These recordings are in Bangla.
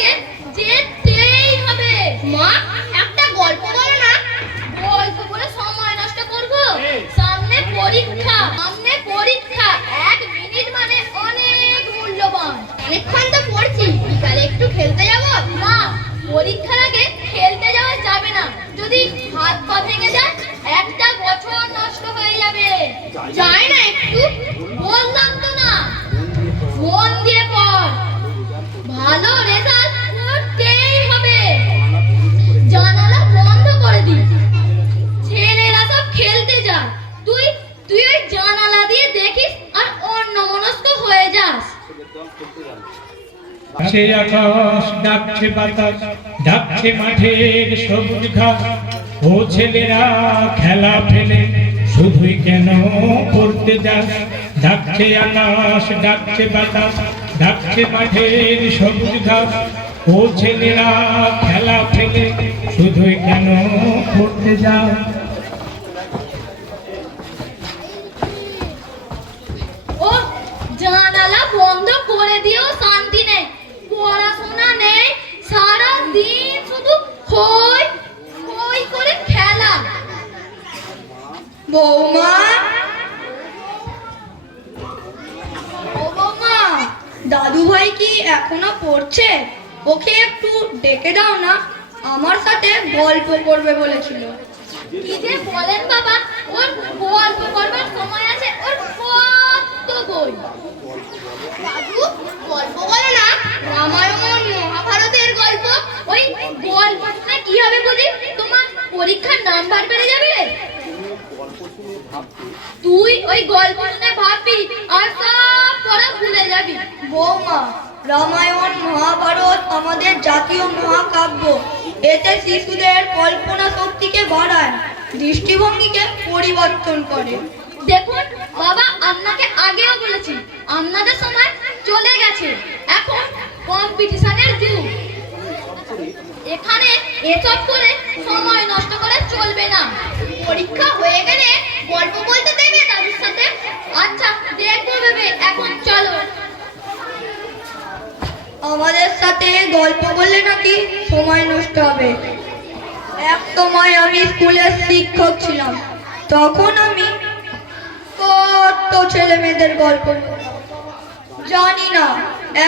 আমাকে যেতেই হবে। মা, একটা গল্প বলো না। গল্প বলে সময় নষ্ট করবো? সামনে পরীক্ষা, সামনে পরীক্ষা। 1 মিনিট মানে অনেক মূল্যবান। অনেকক্ষণ তো পড়ছি, বিকালে একটু খেলতে যাব। না, পরীক্ষার আগে খেলতে যাওয়া যাবে না। যদি হাত পা ভেঙে যায়, একটা বছর নষ্ট হয়ে যাবে। যায় না একটু? বললাম তো না, মন দিয়ে পড়। ভালো রেজাল্ট করতেই হবে। জানালা বন্ধ করে দি। ছেলেরা সব খেলতে যায়, তুই তুই ওই জানালা দিয়ে দেখিস আর অন্যমনস্ক হয়ে যাস। ডাকছে আকাশ, ডাকছে বাতাস, ডাকছে মাঠের সবুজ ঘাস। ও ছেলেরা খেলা ফেলে শুধুই কেন পড়তে যাস? ডাকছে আকাশ, ডাকছে বাতাস, ডাকছে মাঠের সবুজ ঘাস। ও ছেলেরা খেলা ফেলে শুধুই কেন পড়তে যাস? ও জানালা বন্ধ করে দিও, শান্তি নেই, পড়াশোনা নেই, সারা দিন শুধু খই খই করে খেলা। বৌমা, ও বৌমা, দাদু ভাই কি এখনো পড়ছে? ওকে একটু ডেকে দাও না, আমার সাথে গল্প করবে বলেছিল। কি যে বলেন বাবা, ওর গল্প করবার সময় আছে? ওর কত বই। দাদু, গল্প বলে না, রামায়ণ মহাভারতের গল্প। ওই গল্প শুনে কি হবে বলি? তোমার পরীক্ষার নাম্বার বেড়ে যাবে। তুই ওই গল্প শুনে ভাববি আর সব পড়া ভুলে যাবি। বৌমা, রামায়ণ মহাভারত আমাদের জাতীয় মহাকাব্য। এতে শিশুদের কল্পনা শক্তিকে বাড়ায়, দৃষ্টিভঙ্গিকে পরিবর্তন করে। দেখুন বাবা, আপনাকে আগেও বলেছি, আপনাদের সময় চলে গেছে, এখন কম্পিটিশনের যুগ। এখানে এসব করে সময় নষ্ট করে চলবে না। পরীক্ষা হয়ে গেলে গল্প বলতে দেবে দাদুর সাথে? আচ্ছা, দেখবো ভেবে, এখন চলো। আমাদের সাথে গল্প বললে নাকি সময় নষ্ট হবে। এক সময় আমি স্কুলের শিক্ষক ছিলাম, তখন আমি কত ছেলে মেয়েদের গল্প বলতাম। জানি না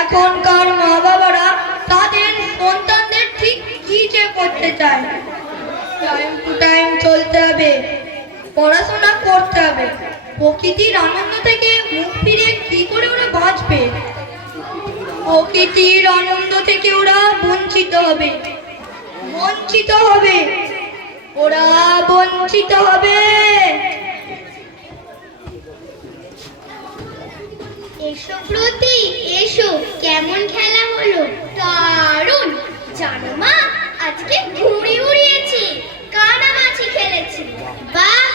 এখনকার মা বাবারা তাদের সন্তানদের ঠিক কি যে করতে চায়। টাইম টু টাইম চলতে হবে, পড়াশোনা করতে হবে। প্রকৃতির আনন্দ থেকে মুখ ফিরিয়ে কি করে ওরা বাঁচবে? প্রকৃতির আনন্দ থেকে ওরা বঞ্চিত হবে, বঞ্চিত হবে, ওরা বঞ্চিত হবে। এসো প্রতি, এসো, কেমন খেলা হলো? দারুণ। জানো মা, আজকে ঘুড়ি উড়িয়েছি, কানামাছি খেলেছি। বাহ,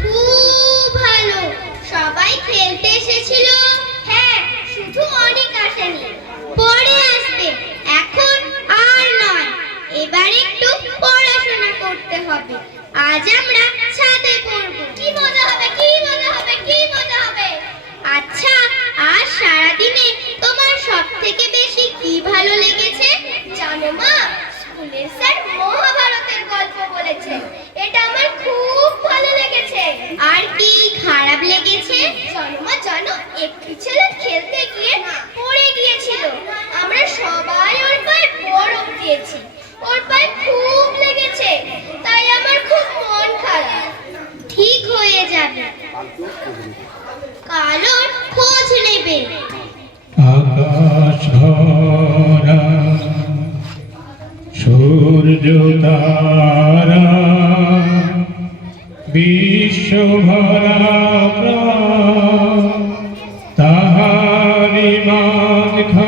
খুব ভালো। সবাই খেলতে এসেছিল? হ্যাঁ, শুধু অনেক আসেনি, পরে আসবে, এখন আর নয়। এবার একটু পড়াশোনা করতে হবে। আজ আমরা ছাদে পড়ব। কি মজা হবে, কি মজা হবে, কি মজা হবে। আচ্ছা, আজ সারাদিনে তোমার সব থেকে বেশি কি ভালো লেগেছে? জানো মা, স্কুলের স্যার মহাভারতের গল্প বলেছে, এটা আমার খুব ভালো লেগেছে। আর কি খারাপ লেগেছে? জানো মা, জানো, একটি ছেলে খেলতে গিয়ে পড়ে গিয়েছিল। আমরা সবাই ওর পায়ে বরফ দিয়েছি, ওর পায়ে খুব লেগেছে, তাই আমার খুব মন খারাপ। ঠিক হয়ে যাবে, কাল ওর খোঁজ নেবে। আকাশ ভরা সূর্য তারা, বিশ্ব ভরা প্রাণ, তাহারি মাঝখানে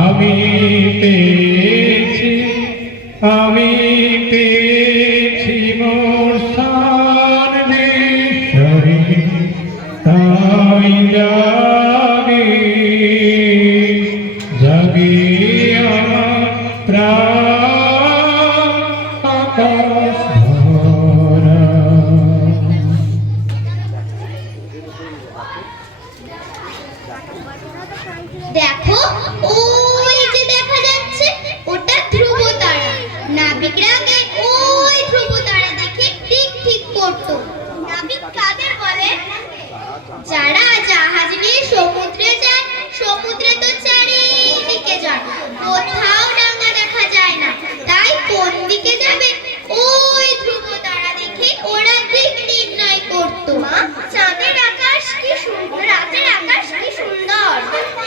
আমি পেয়েছি, আমি পেয়েছি মোর স্থান। বিশ্বরে তাই জাগে জাগে আমার প্রাণ, আকাশ ভরা। দেখো, আগে ওই ধ্রুব তারা দেখে ঠিক ঠিক করতো। নাবিক কাদের বলে? যারা জাহাজ নিয়ে সমুদ্রে যায়। সমুদ্রে তো চারিদিকে যায়, কোথাও ডাঙা দেখা যায় না, তাই কোন দিকে যাবে ওই ধ্রুব তারা দেখে ওরা দিক নির্ণয় করতো। মা, চাঁদের আকাশ কি সুন্দর, রাতের আকাশ কি সুন্দর।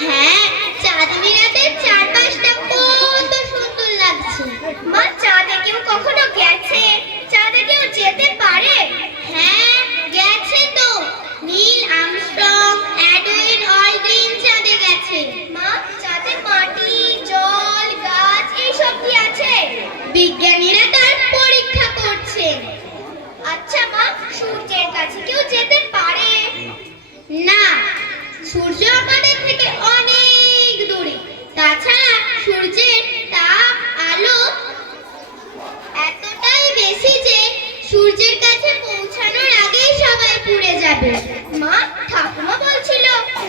হ্যাঁ, চাঁদনি রাতের চারপাশটা কত সুন্দর লাগছে। মা, চাঁদে কেউ কখনো গেছে? চাঁদে কেউ যেতে পারে? হ্যাঁ, গেছে তো। নীল আর্মস্ট্রং, এডউইন অলড্রিন চাঁদে গেছে। মা, চাঁদে মাটি, জল, গাছ এইসব কি আছে? বিজ্ঞানীরা তার পরীক্ষা করছেন। আচ্ছা মা, সূর্যের কাছে কেউ যেতে পারে? না, সূর্য আমাদের থেকে অনেক দূরে। তাছাড়া সূর্যের তাপ, আলো এতটাই বেশি যে সূর্যের কাছে পৌঁছানোর আগেই সবাই পুড়ে যাবে। মা, ঠাকুমা বলছিল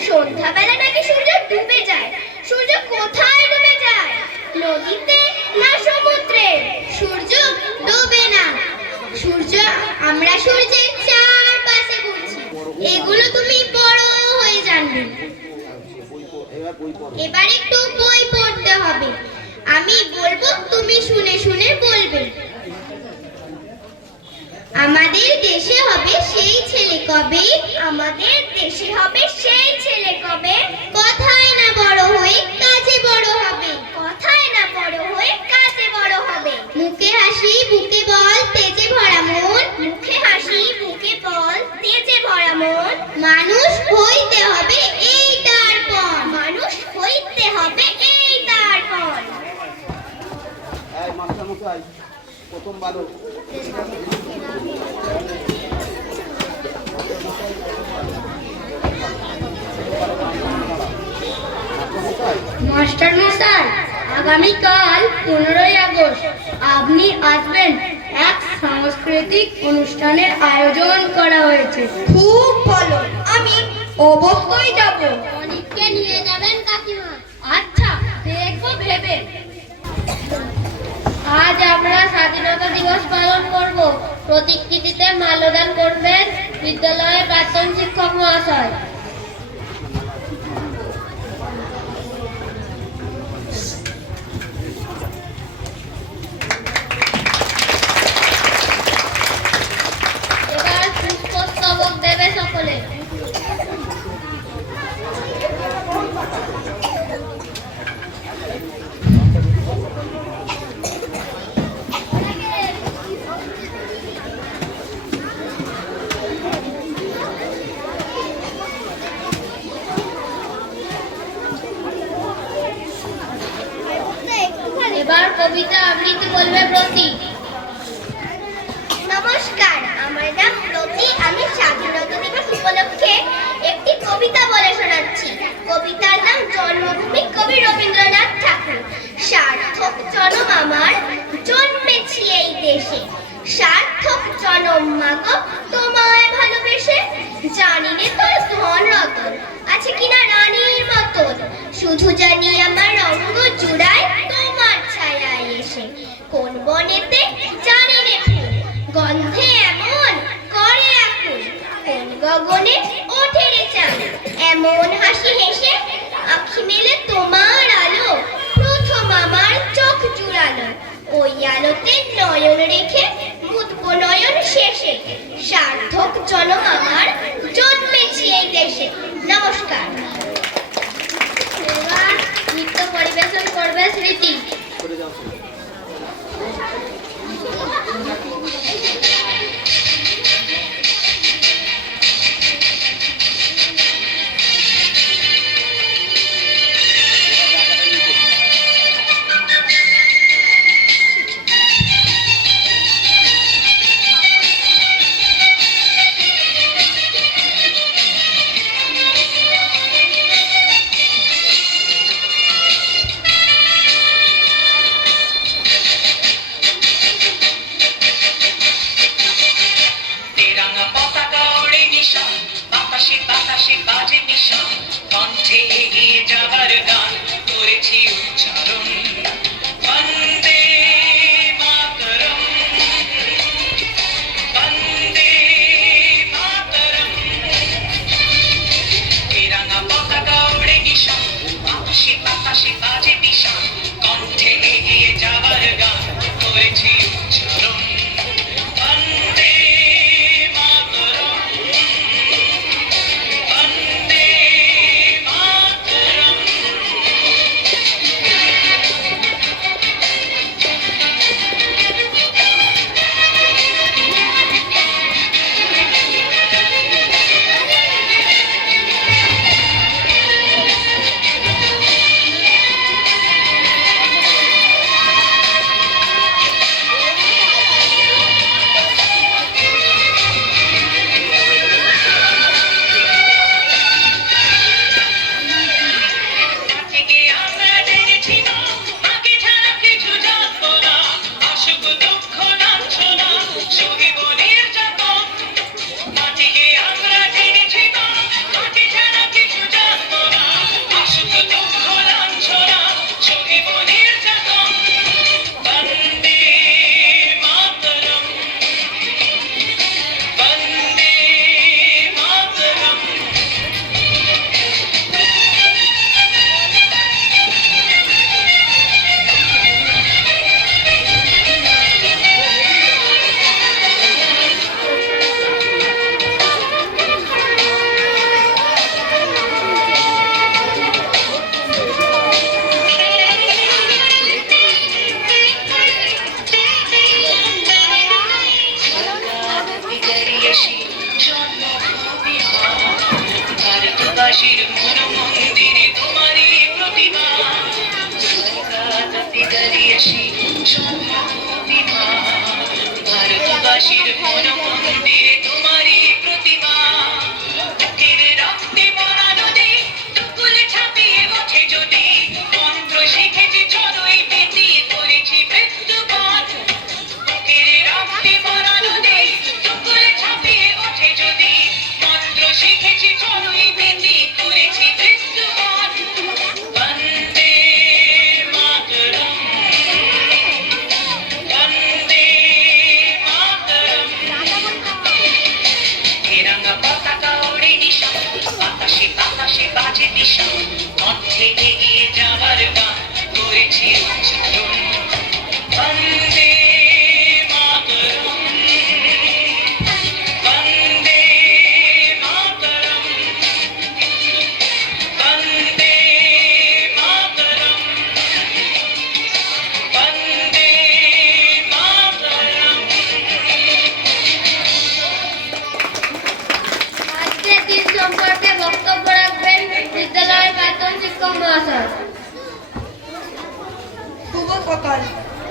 সন্ধ্যাবেলা নাকি সূর্য ডুবে যায়। সূর্য কোথায় ডুবে যায়? নদীতে না সমুদ্রে? সূর্য ডোবে না। আমরা সূর্যের চারপাশে ঘুরছি। এগুলো তুমি বড় হয়ে জানবে। এবার একটু বই পড়তে হবে। আমি বলবো, তুমি শুনে শুনে বলবে। আমাদের দেশে হবে সেই ছেলে কবে, আমাদের দেশে হবে সেই ছেলে কবে, কথায় না বড় হয়ে কাজে বড় হবে, কথায় না বড় হয়ে কাজে বড় হবে। মুখে হাসি বুকে বল তেজে ভরা মন, মুখে হাসি বুকে বল তেজে ভরা মন। মানুষ হইতে হবে এই তারপর, মানুষ হইতে হবে এই তারপর। এই মাস্টারমশাই, প্রথম বালক মাস্টার মশাই, আগামীকাল 15ই আগস্ট আপনি আসবেন। এক সাংস্কৃতিক অনুষ্ঠানের আয়োজন করা হয়েছে। খুব ভালো, আমি অবশ্যই যাব। অনেককে নিয়ে যাবেন কাকিমা? আচ্ছা, দেখবো ভেবে। আজ আমরা স্বাধীনতা দিবস পালন করব। প্রতিকৃতিতে মাল্যদান করবেন বিদ্যালয়ের প্রাক্তন শিক্ষক মহাশয়। এবার পুষ্পস্তবক দেবে সকলে। এবার কবিতা আবৃত্তি বলবে প্রতীক। নমস্কার, আমার নাম প্রতি। আমি স্বাধীনতা দিবস উপলক্ষে একটি কবিতা বলে শোনাচ্ছি। কবিতার নাম জন্মভূমি, কবি রবীন্দ্রনাথ ঠাকুর। সার্থক জনম আমার, জন্মেছি এই দেশে। সার্থক জনম মাগো তোমায় ভালোবেসে। জানি নে তোর ধন রতন আছে কিনা রানীর মতন, শুধু জানি আমার অঙ্গ জুড়ায় তোমার ছায়ায় এসে। কোন বনেতে জানি নে ফুল, গন্ধে এমন করে আকুল। কোন গগনে ওঠে রে চাঁদ, এমন হাসি হেসে। আখি মেলে তোমার আলো, প্রথম আমার চোখ জুড়ালো। ওই আলোতে নয়ন রেখে মুদবো নয়ন শেষে। সার্থক জনম আমার, জন্মেছি এই দেশে। নমস্কার। এবার নৃত্য পরিবেশন করবে স্মৃতি। করে যাও। ইতিহাসের কোন মন্দিরে তোমারই প্রতিমা বুকের রক্তে ভরা নদী দুকুলে ছাপিয়ে ওঠে যদি মন্ত্র শিখেছি চলোই বেটি করেছি মৃত্যুপথ বুকের রক্তে ভরা নদী দুকুলে ছাপিয়ে ওঠে যদি মন্ত্র শিখেছি চলোই বেটি করেছি মৃত্যুপথ বন্দে মাতরম বন্দে মাতরম তেরঙ্গা পতাকা ওড়ে নিশা বাতাসে বাতাসে বাজে দিশা কণ্ঠে এগিয়ে যাবার গান করেছি উচ্চারণ বন্দে মাতরম বন্দে মাতরম বন্দে মাতরম বন্দে মাতরম আজকের দিন সম্পর্কে বক্তব্য রাখবেন বিদ্যালয়ের প্রাক্তন শিক্ষক মহাশয়। শুভ সকাল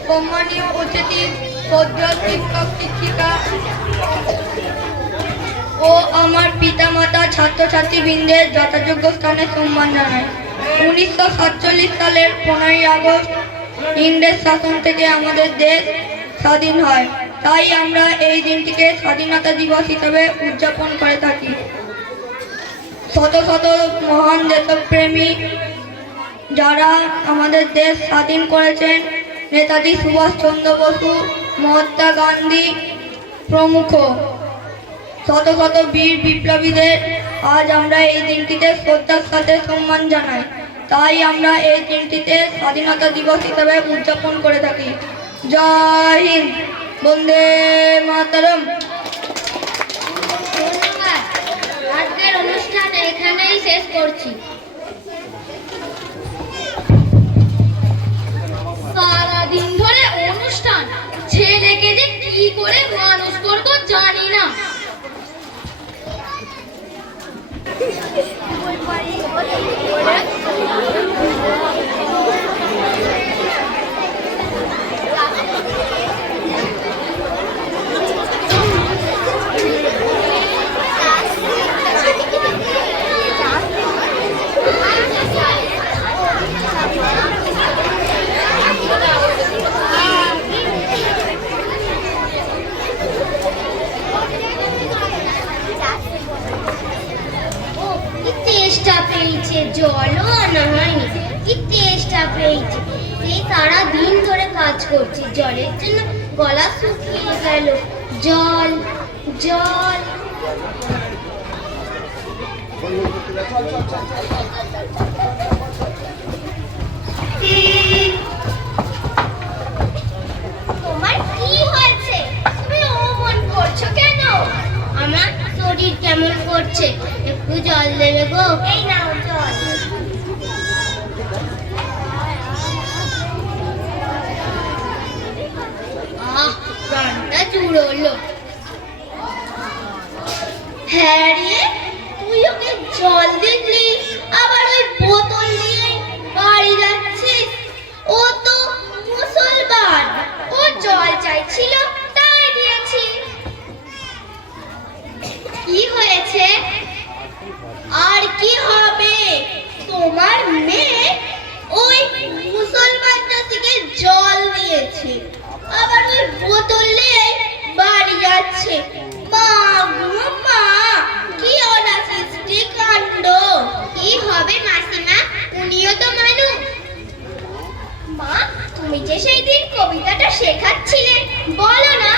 সম্মানীয় অতিথি, শ্রদ্ধেয় শিক্ষক শিক্ষিকা ও আমার পিতামাতা ছাত্রছাত্রী বৃন্দের যথাযোগ্য স্থানে সম্মান জানাই। 1947 সালের 15ই আগস্ট ইংরেজ শাসন থেকে আমাদের দেশ স্বাধীন হয়, তাই আমরা এই দিনটিকে স্বাধীনতা দিবস হিসেবে উদযাপন করে থাকি। শত শত মহান দেশপ্রেমী যারা আমাদের দেশ স্বাধীন করেছেন, নেতাজি সুভাষচন্দ্র বসু, মহাত্মা গান্ধী প্রমুখ শত শত বীর বিপ্লবীদের আজ আমরা এই দিনটিতে শ্রদ্ধার সাথে সম্মান জানাই, তাই আমরা এই দিনটিতে স্বাধীনতা দিবস হিসেবে উদযাপন করে থাকি। জয় হিন্দ, বন্দে মাতরম। ধন্যবাদ। আজকের অনুষ্ঠান এখানেই শেষ করছি। সারাদিন ধরে অনুষ্ঠান, ছেলেকে যে কি করে মানুষ করবো জানি না। কি তেষ্টা পেয়েছে, জলও আনা হয়নি। কি তেষ্টা পেয়েছে, এই সারা দিন ধরে কাজ করছি, জলের জন্য গলা শুকিয়ে গেল। জল জল তোমার কি হয়েছে? তুমি অমন করছো কেন? আমার শরীর কেমন করছে, একটু জল দেবে গো? এই নাও জল। আহ, প্রাণটা জুড়লো। হ্যাঁ রে, তুই ওকে জল দিলি, আবার ওই বোতল নিয়ে বাড়ি যাচ্ছিস। ও তো মুসলমান, ও জল চাইছিল তাই দিয়েছি। কি হয়েছে? আর কি হবে, তোমার মেয়ে ওই মুসলমান চাষিকে জল দিয়েছে, আবার ওই বোতল নিয়ে বাড়ি যাচ্ছে। মা গো মা, কি অনাসৃষ্টি কাণ্ড! কি হবে মাসিমা, উনিও তো মানুষ। মা, তুমি যে সেই দিন কবিতাটা শেখাচ্ছিলে, বলো না।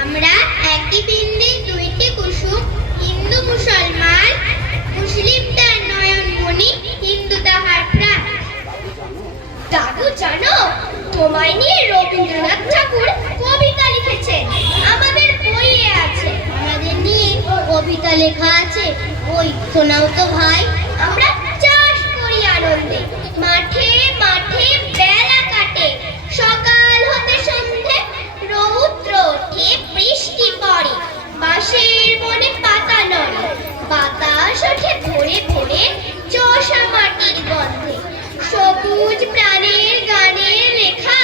আমরা একই বিন্দে দুইটি কুসুম, হিন্দু মুসলমান, মুসলিম তার নয়নমণি, হিন্দু তাহার প্রাণ। দাদু জানো, তোমায় নিয়ে রবীন্দ্রনাথ ঠাকুর কবিতা লিখেছেন, আমাদের বইয়ে আছে। আমাদের নিয়ে কবিতা লেখা আছে, ওই শোনাও তো ভাই। আমরা চাষ করি আনন্দে, মাঠে মাঠে বেলা কাটে, সকাল হতে সন্ধে রৌদ্র ওঠে, বৃষ্টি পড়ে, বাঁশের বনে পাতা নড়ে, বাতাস ওঠে ভোরে ভোরে চষা মাটির গন্ধে। সবুজ প্রাণের গানের লেখা,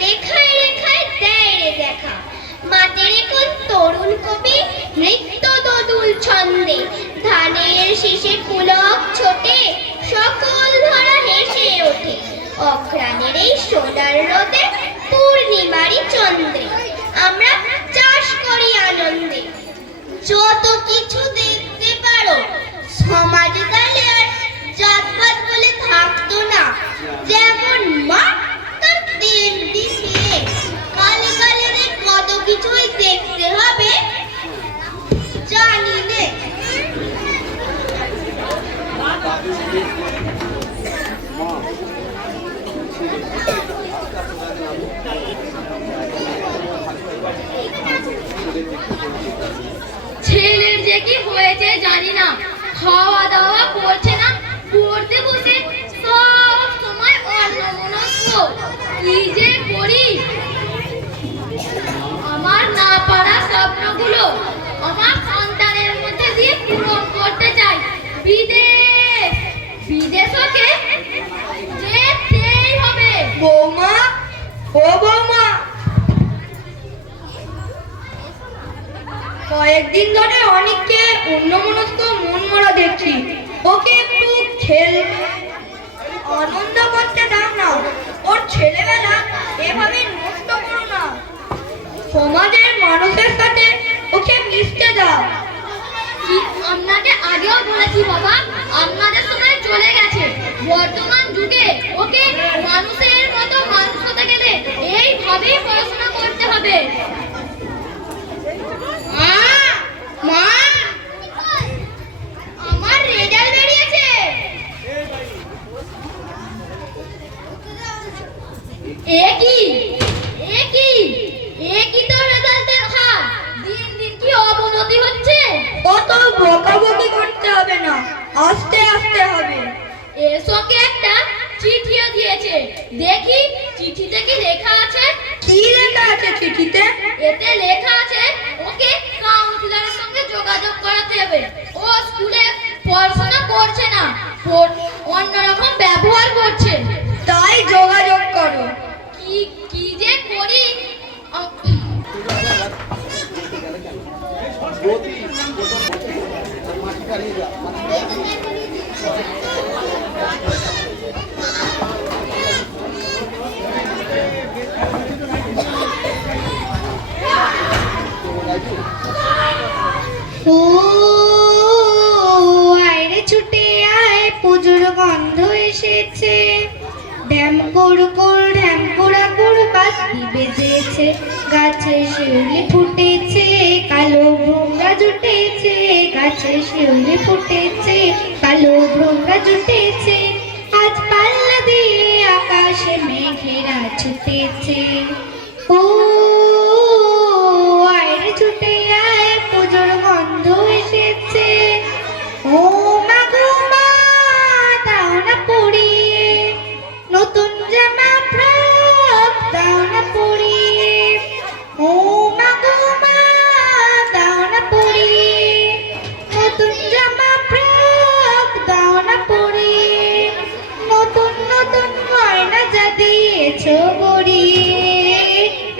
রেখায় রেখায় দেয় রে দেখা। কবি নৃত্য দোদুল ছন্দে, ধানের শীষে পুলক ছোটে, সকল ধরা হেসে ওঠে, অঘ্রাণের এই সোনার রোদে, পূর্ণিমারি চন্দ্রে আমরা চাষ করি আনন্দে। যত কিছু দেখতে পারো সমাজে তাহলে আর জাতপাত বলে থাকতো না, যেমন মা তার তেমনি ছেলে, কালে কালে রে কত কিছুই দেখতে হবে জানি নে। দাদু মা ছেলের যে কি হয়েছে জানি না, খাওয়া দাওয়া করছে না, পড়তে বসে সব সময় অন্যমনস্ক। কি যে করি, আমার না পারা স্বপ্নগুলো আমার সন্তানের মধ্যে দিয়ে পূরণ করতে চাই। বিদেশ বিদেশ ওকে যেতেই হবে। বৌমা, ও বৌমা, কয়েকদিন ধরে অনেককে অন্যমনস্ক মন মরা দেখছি, ওকে একটু আনন্দ করতে দাও না। ওর ছেলেবেলা এভাবে নষ্ট করো না, সমাজের মানুষের সাথে ওকে মিশতে দাও। আপনাকে আগেও বলেছি বাবা, আপনাদের সময় চলে গেছে। বর্তমান যুগে ওকে মানুষের মতো মানুষ হতে গেলে এইভাবেই পড়াশোনা করতে হবে। মা, আমার রেজাল্ট বেরিয়েছে। একই তো রেজাল্টের হার, দিন দিন কি অবনতি হচ্ছে। অত বকাবকি করতে হবে না, আস্তে আস্তে হবে। এর সঙ্গে একটা চিঠিও দিয়েছে, দেখি চিঠিতে কি লেখা আছে। কি লেখা আছে চিঠিতে? এতে লেখা আছে ওকে কাউন্সিলরের সঙ্গে যোগাযোগ করাতে হবে। ও স্কুলে পড়াশোনা করছে না, অন্যরকম ব্যবহার করছে। তাই যোগাযোগ করো। কি যে করি। জ্যোতি মাটি কালিয়ে যা ও আয়রে ছুটে আয়, পুজোর গন্ধ এসেছে, ঢ্যাম কুড়কুড় ঢ্যাম কুড়াকুড় বাতি বেজেছে, গাছে শিউলি ফুটেছে, কালো ভ্রমরা জুটেছে, গাছে শিউলি ফুটেছে, কালো ভ্রমরা জুটেছে, আজ পাল্লা দিয়ে আকাশে মেঘেরা ছুটেছে। ও আয়রে ছুটে আয়, পুজোর গন্ধ এসেছে, ও মা গো মা দাও না পরিয়ে, নতুন জামা ফ্রক দাও না পরিয়ে, ও মা গো মা দাও না পরিয়ে, নতুন জামা ফ্রক দাও না পরিয়ে, নতুন নতুন গয়না যা দিয়েছো গড়িয়ে,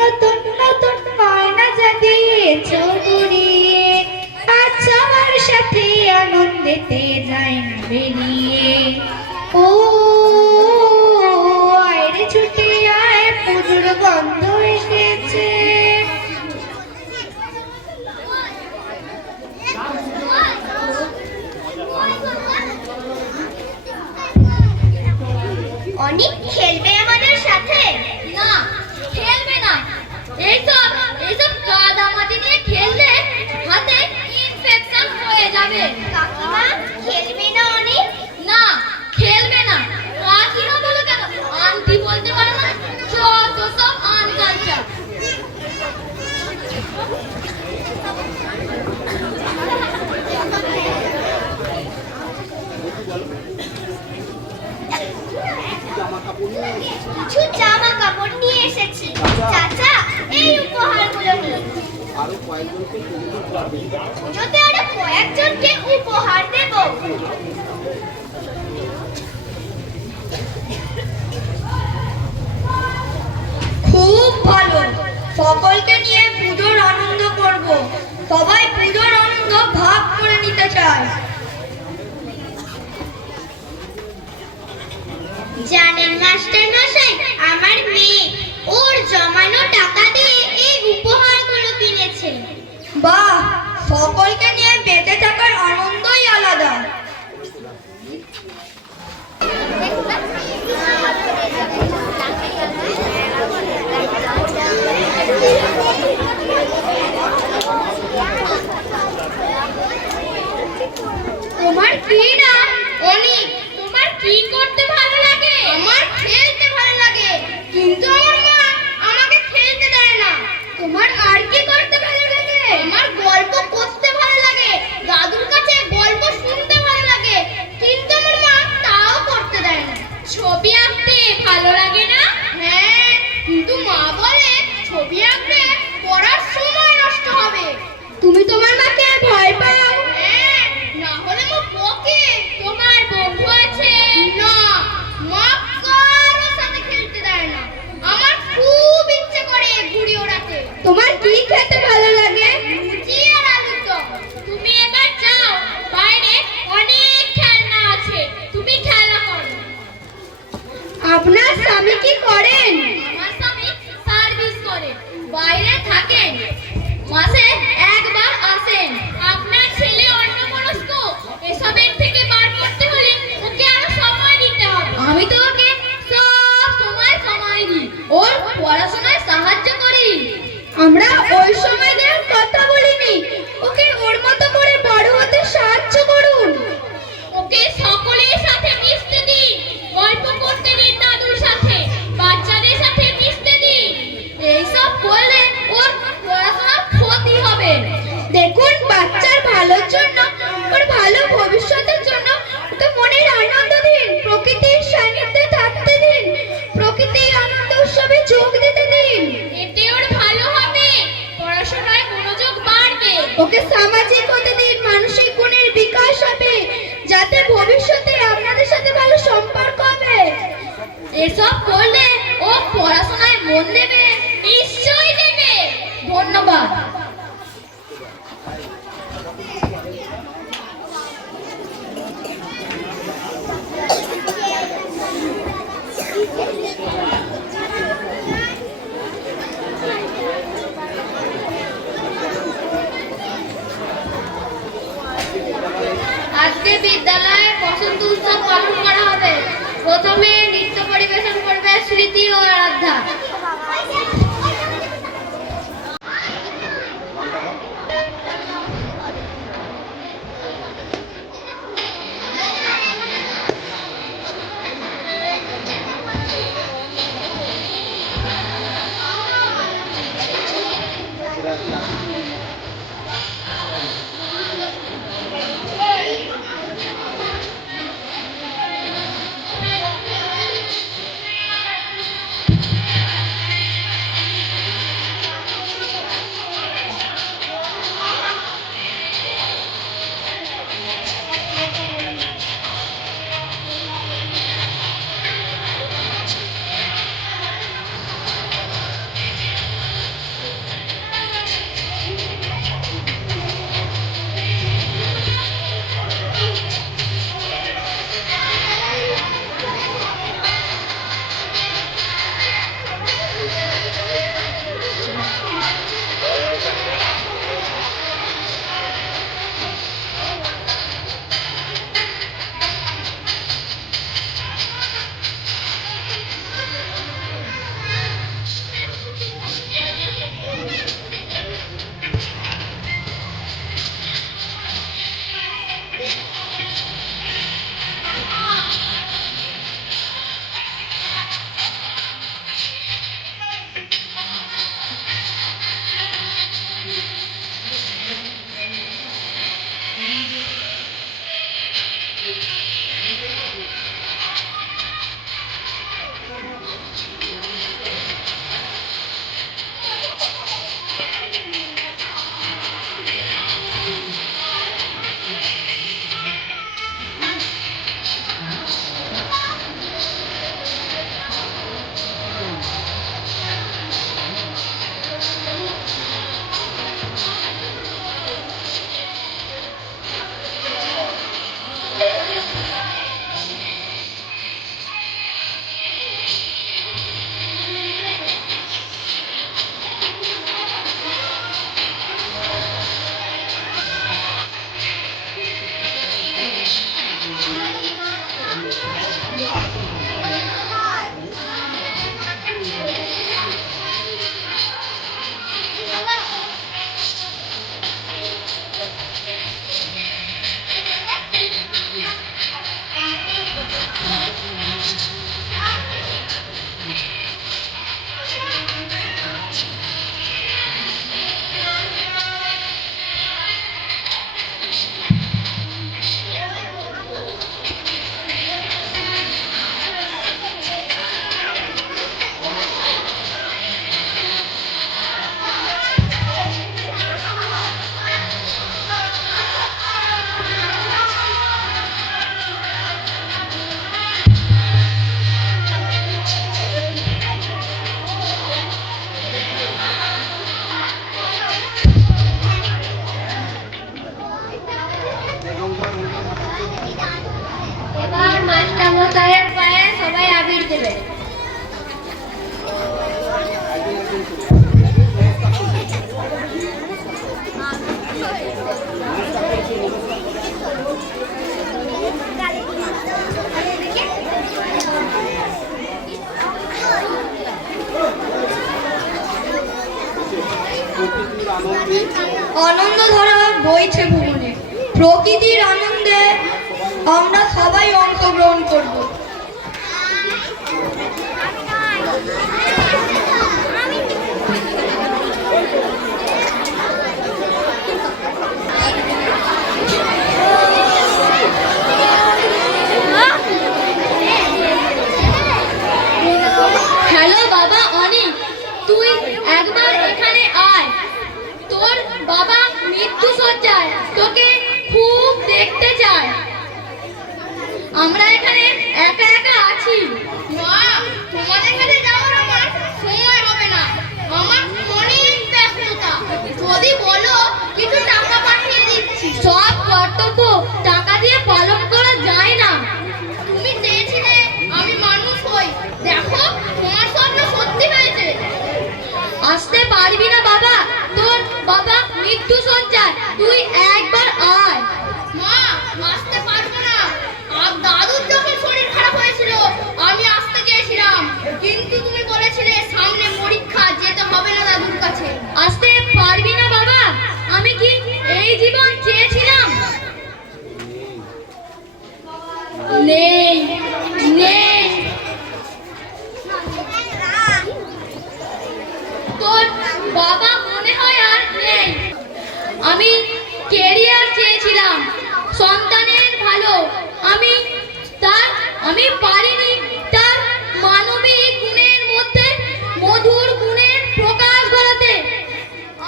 নতুন নতুন গয়না যা দিয়েছো গড়িয়ে, আজ সবার সাথে আনন্দেতে যায় না বেরিয়ে। ও আয়রে ছুটে আয়, পুজোর গন্ধ এসেছে। অনেক খেলবে আমাদের সাথে? না, খেলবে না। এইসব কাদা মাটি নিয়ে খেললে হাতে ইনফেকশন হয়ে যাবে। কাকিমা খেলবে না অনেক? না, খেলবে না। কাকিমা বলো কেন, আন্টি বলতে পারো না? যত সব আনকালচার। জামা কাপড় নিয়ে কিছু জামা কাপড় নিয়ে এসেছি চাচা, এই উপহারগুলো নিয়ে আরো কয়েকজনকে পুজোতে আরো কয়েকজনকে উপহার দেব। খুব ভালো, সকলকে নিয়ে পুজোর আনন্দ করব। সবাই পুজোর আনন্দ ভাগ করে নিতে চায়। জানেন মাস্টার মশাই, আমার মেয়ে ওর জমানো টাকা দিয়ে এই উপহারগুলো কিনেছে। বাহ, সকলকে নিয়ে বেঁচে থাকার আনন্দই আলাদা। তোমার কি নাম? অনিক। তোমার কি করতে ভালো লাগে? আমার খেলতে ভালো লাগে, কিন্তু আমার মা আমাকে খেলতে দেয় না। তোমার আর কি করতে ভালো লাগে? আমার গল্প পড়তে ভালো লাগে, দাদুর কাছে গল্প শুনতে ভালো লাগে, কিন্তু আমার মা তাও করতে দেয় না। ছবি আঁকতে ভালো লাগে না? হ্যাঁ, কিন্তু মা বলে ছবি আঁকলে পড়ার সময় নষ্ট হবে। তুমি তোমার মাকে ভয় পাও? হ্যাঁ, না হলে মা বকে। তোমার বন্ধু আছে? না, মা কারোর সাথে খেলতে দেয় না। আমার খুব ইচ্ছে করে ঘুড়ি ওড়াতে। তোমার কি খেতে ভালো লাগে? লুচি আর আলুর দম। তুমি এবার যাও, বাইরে অনেক খেলনা আছে, তুমি খেলা করো। আপনার স্বামী কি করেন? আমার স্বামী সার্ভিস করে, বাইরে থাকেন, মাসে একবার আসেন। আপনার ছেলে অন্যমনস্ক, এসবের থেকে বার করতে হলে ওকে আরো সময় দিতে হবে। আমি তো ওকে সব সময় দিই, ওর পড়াশোনায় সাহায্য করি। আমরা ওই সময় দেওয়ার কথা বলিনি, ওকে ওর মতো করে বড় হতে সাহায্য করুন। ওকে সকলের সাথে মিশতে দিন, গল্প করতে দিন, দাদুর সাথে, বাচ্চাদের সাথে মিশতে দিন। এইসব করলে ওর পড়াশোনার ক্ষতি হবে। দেখুন, বাচ্চার ভালোর জন্য, ওর ভালো ভবিষ্যতের জন্য ওকে মনের আনন্দ দিন, প্রকৃতির সান্নিধ্যে থাকতে দিন, প্রকৃতির আনন্দ উৎসবে যোগ দিতে দিন। এতে ওর ভালো হবে, পড়াশোনায় মনোযোগ বাড়বে। ওকে সামাজিক হতে দিন, মানসিক গুণের বিকাশ হবে, যাতে ভবিষ্যতে আপনাদের সাথে ভালো সম্পর্ক হবে। এসব করলে ও পড়াশোনায় মন দেবে, নিশ্চয়ই দেবে। ধন্যবাদ। আজকে বিদ্যালয়ে বসন্ত উৎসব পালন করা হবে। প্রথমে নৃত্য পরিবেশন করবে স্মৃতি ও আরাধ্যা। প্রকৃতির আনন্দে আনন্দধারা বইছে ভুবনে, প্রকৃতির আনন্দে আমরা সবাই অংশগ্রহণ করব। হ্যালো বাবা অনিক, তুই একবার এখানে আয়। তোর বাবা মৃত্যু শয্যায়, তোকে খুব দেখতে চায়। আমরা এখানে একা একা আছি। মা, তোমার এখানে যাওয়ার আমার সময় হবে না, আমার অনেক ব্যস্ততা। যদি বলো কিছু টাকা পাঠিয়ে দিচ্ছি। সব কর্তব্য টাকা দিয়ে পালন করা যায় না। তুমি চেয়েছিলে আমি মানুষ হই, দেখো তোমার স্বপ্ন সত্যি হয়েছে। আসতে পারবি না বাবা, তোর বাবা মৃত্যু শয্যায়, তুই একবার আয়। মা, আসতে পারবো না। আর দাদুর যখন শরীর খারাপ হয়েছিল আমি আসতে চেয়েছিলাম, কিন্তু তুমি বলেছিলে সামনে পরীক্ষা, যেতে হবে না দাদুর কাছে। আসতে পারবি না বাবা, আমি কি এই জীবন চেয়েছিলাম? নেই নেই, তোর বাবা মনে হয় আর নেই। আমি কেরিয়ার চেয়েছিলাম, সন্তানের ভালো, আমি পারিনি তার মানবিক গুণের মধ্যে মধুর গুণের প্রকাশ ঘটাতে।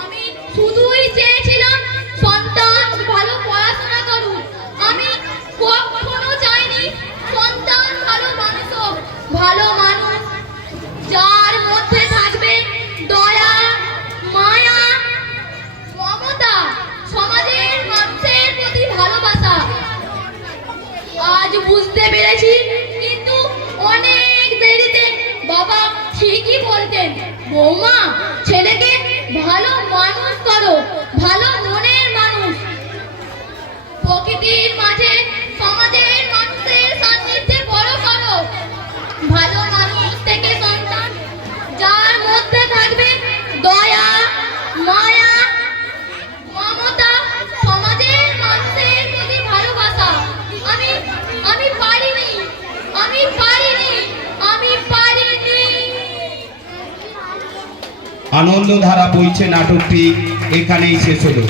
আমি শুধুই চেয়েছিলাম সন্তান ভালো পড়াশোনা করুক। আমি কখনো চাইনি সন্তান ভালো মানুষ হোক। ভালো মানুষ যার মধ্যে থাকবে দয়া, মায়া, মমতা, সমাজের মানুষের প্রতি ভালোবাসা। আজ বুঝতে পেরেছি, কিন্তু অনেক দেরিতে। বাবা ঠিকই বলতেন, বৌমা, ছেলেকে ভালো মানুষ করো, ভালো মনের মানুষ। প্রকৃতির মাঝে সমাজের মানুষের সান্নিধ্যে বড় করো। ভালো মানুষ থেকে সন্তান যার মধ্যে থাকবে দয়া, মায়া, মমতা, সমাজের মানুষের প্রতি ভালোবাসা। আমি পারিনি, আমি পারিনি, আমি পারিনি। আনন্দধারা বইছে নাটকটি এখানেই শেষ হলো।